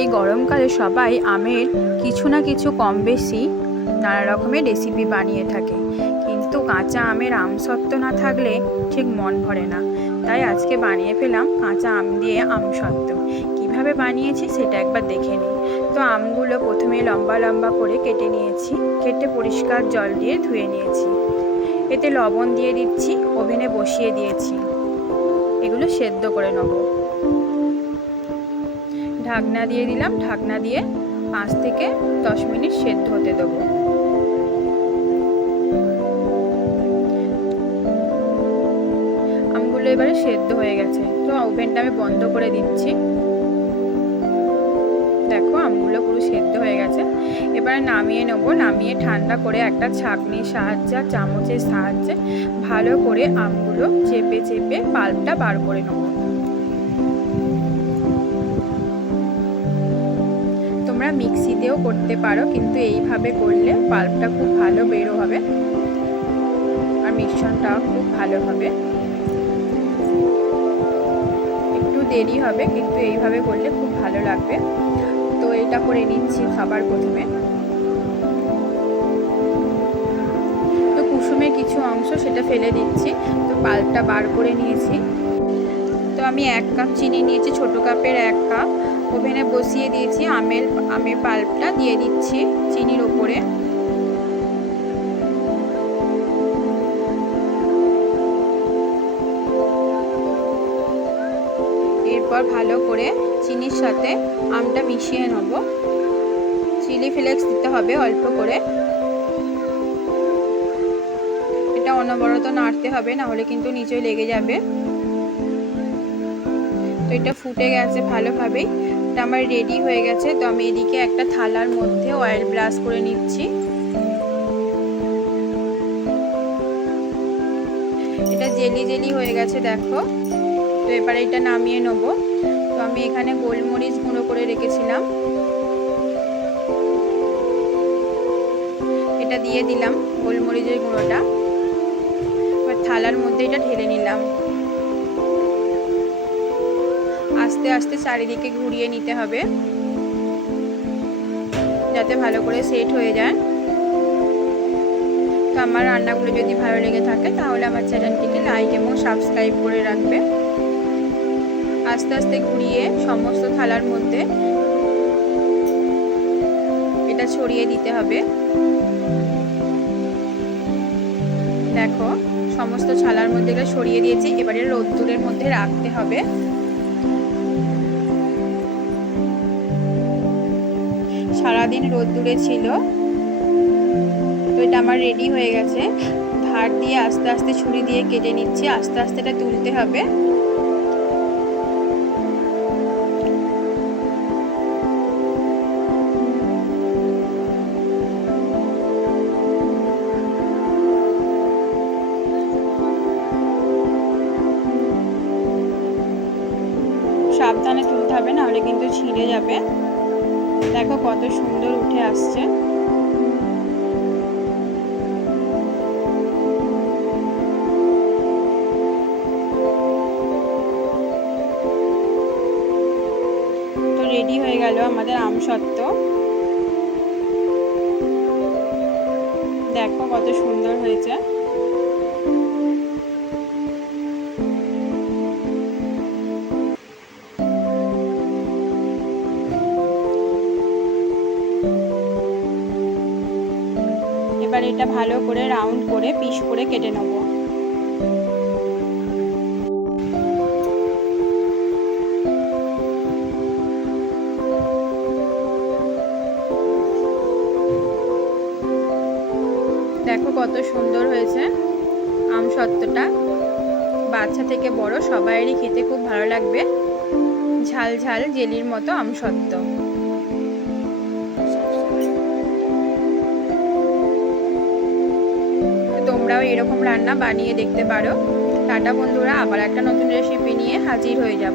এই গরমকালে সবাই আমের কিছু না কিছু কম বেশি নানা রকমের রেসিপি বানিয়ে থাকে। কিন্তু কাঁচা আমের আমসত্ত্ব না থাকলে ঠিক মন ভরে না। তাই আজকে বানিয়ে ফেলাম কাঁচা আম দিয়ে আমসত্ত্ব কীভাবে বানিয়েছি সেটা একবার দেখে নিই। তো আমগুলো প্রথমে লম্বা লম্বা করে কেটে নিয়েছি। কেটে পরিষ্কার জল দিয়ে ধুয়ে নিয়েছি। এতে লবণ দিয়ে দিচ্ছি, ওভেনে বসিয়ে দিয়েছি। এগুলো সেদ্ধ করে নেব। ঢাকনা দিয়ে দিলাম। ঢাকনা দিয়ে পাঁচ থেকে দশ মিনিট সেদ্ধ হতে দেবো। আমগুলো এবারে সেদ্ধ হয়ে গেছে। তো ওভেনটা আমি বন্ধ করে দিচ্ছি। দেখো, আমগুলো পুরো সেদ্ধ হয়ে গেছে। এবারে নামিয়ে নেব। নামিয়ে ঠান্ডা করে একটা ছাঁকনির সাহায্যে চামচের সাহায্যে ভালো করে আমগুলো চেপে চেপে পাল্পটা বার করে নেব। তোমরা মিক্সি দিয়েও করতে পারো, কিন্তু এইভাবে করলে পাল্পটা খুব ভালো বেরো হবে আর মিশ্রণটাও খুব ভালো হবে। একটু দেরি হবে, কিন্তু এইভাবে করলে খুব ভালো লাগবে। তো এটা করে নিচ্ছি খাবার প্রথমে। তো কুসুমের কিছু অংশ সেটা ফেলে দিচ্ছি। তো পাল্পটা বার করে নিয়েছি। তো আমি এক কাপ চিনি নিয়েছি, ছোট কাপের এক কাপ। ওভেনে বসিয়ে দিয়েছি আমের আমের পাল্পটা দিয়ে দিচ্ছি চিনির ওপরে। এরপর ভালো করে চিনির সাথে আমটা মিশিয়ে নেব। চিলি ফ্লেক্স দিতে হবে অল্প করে। এটা অনবরত নাড়তে হবে না হলে কিন্তু নিচে লেগে যাবে। তো এটা ফুটে গেছে ভালোভাবেই। এটা আমার রেডি হয়ে গেছে, তো আমি এদিকে একটা থালার মধ্যে অয়েল ব্রাশ করে নিচ্ছি। এটা জেলি জেলি হয়ে গেছে, দেখো। তো এবারে এটা নামিয়ে নেব। তো আমি এখানে গোলমরিচ গুঁড়ো করে রেখেছিলাম। এটা দিয়ে দিলাম গোলমরিচের গুঁড়োটা। এবার থালার মধ্যে এটা ঢেলে নিলাম। আস্তে আস্তে চারিদিকে ঘুরিয়ে নিতে হবে। যাতে ভালো করে সেট হয়ে যায়। তো আমার রান্নাগুলো যদি ভালো লেগে থাকে, তাহলে আমার চ্যানেলটিকে লাইক এবং সাবস্ক্রাইব করে রাখবে। আস্তে আস্তে ঘুরিয়ে সমস্ত থালার মধ্যে এটা ছড়িয়ে দিতে হবে। দেখো, সমস্ত ছালার মধ্যে এটা ছড়িয়ে দিয়েছি। এবারে রোদ্দুরের মধ্যে রাখতে হবে। সারাদিন রোদ্দুরে ছিল। তো এটা আমার রেডি হয়ে গেছে। ধার দিয়ে আস্তে আস্তে ছুরি দিয়ে কেটে নিচ্ছি। আস্তে আস্তে এটা তুলতে হবে। সাবধানে তুলতে হবে, নাহলে কিন্তু ছিঁড়ে যাবে। দেখো কত সুন্দর উঠে আসছে। তো রেডি হয়ে গেল আমাদের আমসত্ত্ব। দেখো কত সুন্দর হয়েছে। এবার এটা ভালো করে রাউন্ড করে পিস করে কেটে নেব। দেখো কত সুন্দর হয়েছে আম সত্ত্বটা। বাচ্চা থেকে বড় সবাইয়েরই খেতে খুব ভালো লাগবে। ঝাল ঝাল জেলির মতো আম সত্ত্ব তোমরাও এরকম রান্না বানিয়ে দেখতে পারো। টাটা বন্ধুরা, আবার একটা নতুন রেসিপি নিয়ে হাজির হয়ে যাব।